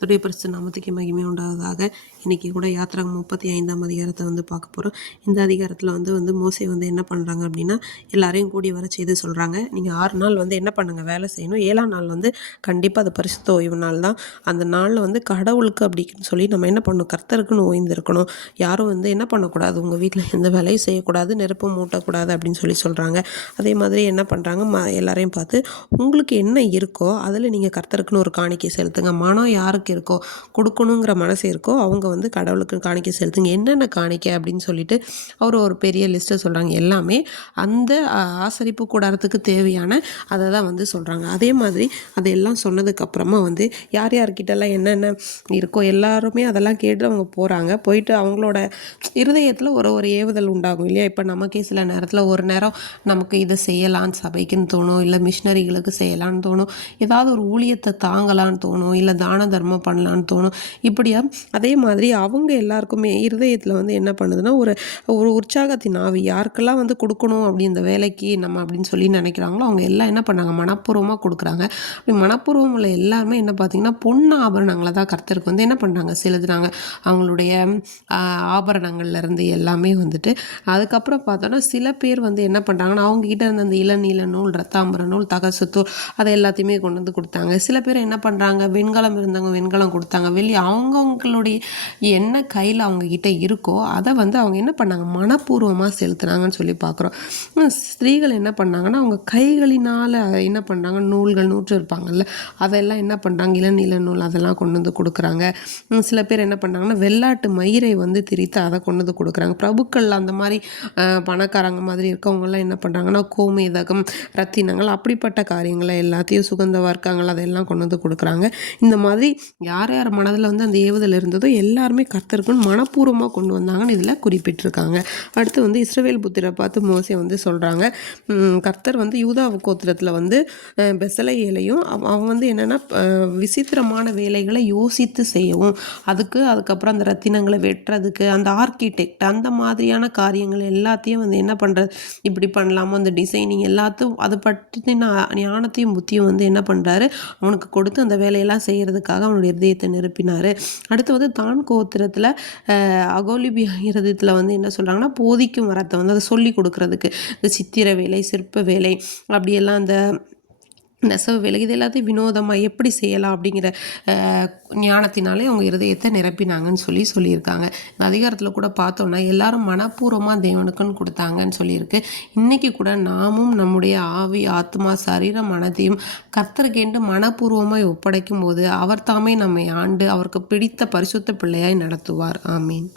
கர்த்தருடைய பரிசுத்த நாமத்துக்கு மகிமை உண்டாவதாக. இன்றைக்கி கூட யாத்திராகமம் 35ஆம் அதிகாரத்தை பார்க்க போகிறோம். இந்த அதிகாரத்தில் மோசே என்ன பண்ணுறாங்க அப்படின்னா, எல்லாரையும் கூடி வர செய்து சொல்கிறாங்க, நீங்கள் 6 நாள் என்ன பண்ணுங்கள், வேலை செய்யணும். 7ஆம் நாள் கண்டிப்பாக அது பரிசுத்த ஓய்வு நாள் தான். அந்த நாளில் கடவுளுக்கு அப்படின்னு சொல்லி நம்ம என்ன பண்ணணும், கர்த்தருக்குன்னு ஓய்ந்திருக்கணும். யாரும் என்ன பண்ணக்கூடாது, உங்கள் வீட்டில் எந்த வேலையும் செய்யக்கூடாது, நெருப்பு மூட்டக்கூடாது அப்படின்னு சொல்லி சொல்கிறாங்க. அதே மாதிரி என்ன பண்ணுறாங்க, எல்லாரையும் பார்த்து உங்களுக்கு என்ன இருக்கோ அதில் நீங்கள் கர்த்தருக்குன்னு ஒரு காணிக்கை செலுத்துங்க. மனம் யாருக்கு இருக்கோ, கொடுக்கணுங்கிற மனசு இருக்கோ, அவங்க கடவுளுக்கு காணிக்கை செலுத்துங்க. என்னென்ன காணிக்கை அப்படின்னு சொல்லிட்டு அவர் ஒரு பெரிய லிஸ்ட்டை சொல்கிறாங்க. எல்லாமே அந்த ஆசரிப்பு கூடாரத்துக்கு தேவையான அதை தான் சொல்கிறாங்க. அதே மாதிரி அதையெல்லாம் சொன்னதுக்கப்புறமா யார் யார்கிட்டலாம் என்னென்ன இருக்கோ எல்லாருமே அதெல்லாம் கேட்டு அவங்க போகிறாங்க. போயிட்டு அவங்களோட இருதயத்தில் ஒரு ஏவுதல் உண்டாகும் இல்லையா. இப்போ நமக்கே சில நேரத்தில் ஒரு நேரம் நமக்கு இதை செய்யலான்னு சபைக்குன்னு தோணும், இல்லை மிஷினரிகளுக்கு செய்யலான்னு தோணும், ஏதாவது ஒரு ஊழியத்தை தாங்கலான்னு தோணும், இல்லை தான தர்மம் பண்ணலான்னு தோணும். இப்படியா அதே மாதிரி அவங்க எல்லாருக்குமே இருதயத்தில் என்ன பண்ணுதுன்னா, ஒரு உற்சாகத்தின் ஆவி யாருக்கெல்லாம் கொடுக்கணும் அப்படி இந்த வேலைக்கு நம்ம அப்படின்னு சொல்லி நினைக்கிறாங்களோ அவங்க எல்லாம் என்ன பண்ணாங்க, மனப்பூர்வமாக கொடுக்குறாங்க. அப்படி மனப்பூர்வம் உள்ள எல்லாருமே என்ன பார்த்தீங்கன்னா பொண்ணு ஆபரணங்களை தான் கர்த்தருக்கு என்ன பண்ணுறாங்க, செலுத்துனாங்க. அவங்களுடைய ஆபரணங்கள்லேருந்து எல்லாமே அதுக்கப்புறம் பார்த்தோன்னா சில பேர் என்ன பண்ணுறாங்கன்னா, அவங்ககிட்ட இருந்த அந்த இளநீல நூல், ரத்தாம்பர நூல், தகசுத்தூர் அதை எல்லாத்தையுமே கொண்டு கொடுத்தாங்க. சில பேர் என்ன பண்ணுறாங்க, வெண்கலம் இருந்தவங்க வெண்கலம் கொடுத்தாங்க. வெள்ளி அவங்கவுங்களுடைய என்ன கையில் அவங்கக்கிட்ட இருக்கோ அதை அவங்க என்ன பண்ணாங்க, மனப்பூர்வமாக செலுத்துனாங்கன்னு சொல்லி பார்க்குறோம். ஸ்திரீகள் என்ன பண்ணாங்கன்னா, அவங்க கைகளினால் என்ன பண்ணுறாங்க, நூல்கள் நூற்று இருப்பாங்கல்ல அதெல்லாம் என்ன பண்ணுறாங்க, இளநீல நூல் அதெல்லாம் கொண்டு கொடுக்குறாங்க. சில பேர் என்ன பண்ணுறாங்கன்னா, வெள்ளாட்டு மயிரை திரித்து அதை கொண்டு கொடுக்குறாங்க. பிரபுக்கள் அந்த மாதிரி பணக்காரங்க மாதிரி இருக்கவங்கெல்லாம் என்ன பண்ணுறாங்கன்னா, கோமேதகம், ரத்தினங்கள் அப்படிப்பட்ட காரியங்களை எல்லாத்தையும் சுகந்த வர்க்கங்கள் அதெல்லாம் கொண்டு கொடுக்குறாங்க. இந்த மாதிரி யார் யார் மனதில் அந்த ஏவுதல் இருந்ததோ எல்லாருமே கர்த்தருக்குன்னு மனப்பூர்வமாக கொண்டு வந்தாங்கன்னு இதில் குறிப்பிட்டிருக்காங்க. அடுத்து இஸ்ரவேல் புத்திரை பார்த்து மோசே சொல்கிறாங்க, கர்த்தர் யூதா கோத்திரத்தில் பெசலெயேலையும் அவன் என்னென்னா விசித்திரமான வேலைகளை யோசித்து செய்யவும், அதுக்கப்புறம் அந்த ரத்தினங்களை வெட்டுறதுக்கு, அந்த ஆர்கிடெக்ட் அந்த மாதிரியான காரியங்கள் எல்லாத்தையும் என்ன பண்ணுறது, இப்படி பண்ணலாமோ அந்த டிசைனிங் எல்லாத்தையும் அதை பற்றின ஞானத்தையும் புத்தியும் என்ன பண்ணுறாரு, அவனுக்கு கொடுத்து அந்த வேலையெல்லாம் செய்கிறதுக்காக அவனுடைய இருதயத்தை நிரப்பினார். அடுத்து தான் கோத்திரத்தில் அகோலிபியா இருதயத்தில் என்ன சொல்கிறாங்கன்னா, போதிக்கும் வரத்தை அதை சொல்லி கொடுக்குறதுக்கு, இந்த சித்திர வேலை, சிற்ப வேலை, அப்படியெல்லாம் அந்த நெசவு வேலை, இது எல்லாத்தையும் வினோதமாக எப்படி செய்யலாம் அப்படிங்கிற ஞானத்தினாலே அவங்க இருதயத்தை நிரப்பினாங்கன்னு சொல்லியிருக்காங்க. இந்த அதிகாரத்தில் கூட பார்த்தோன்னா எல்லாரும் மனப்பூர்வமாக தேவனுக்குன்னு கொடுத்தாங்கன்னு சொல்லியிருக்கு. இன்றைக்கி கூட நாமும் நம்முடைய ஆவி, ஆத்மா, சரீரம், மனதையும் கர்த்தருக்கென்று மனப்பூர்வமாக ஒப்படைக்கும் போது அவர் தாமே நம்மை ஆண்டு அவருக்கு பிடித்த பரிசுத்த பிள்ளையாய் நடத்துவார். ஆமீன்.